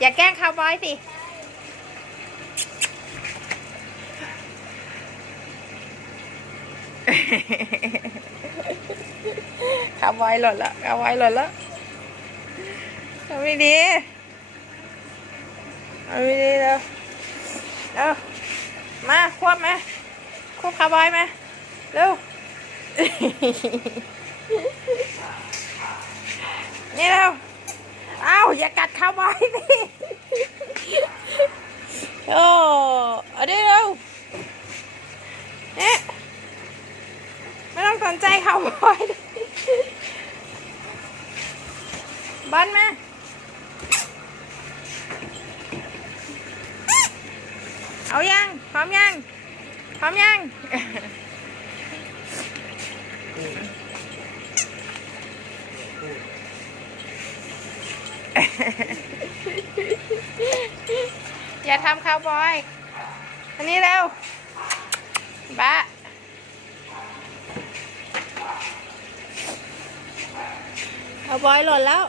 อย่าแกล้งคาวบอยสิ คาวบอยหล่นล้วคาวบอยหล่นล้วทำไม่ดีทำไม่ดีเร็วเร็วมาควบมาควบคาวบอยมาเร็วนี่เร็ว อย่ากัดคาวบอยสิโอ้เอาดิเร็วเนี่ยไม่ต้องสนใจคาวบอยดิบอลมาเอายังพร้อมยังพร้อมยัง อย่าทำคาวบอย อันนี้เร็วบ้าคาวบอยหล่นแล้ว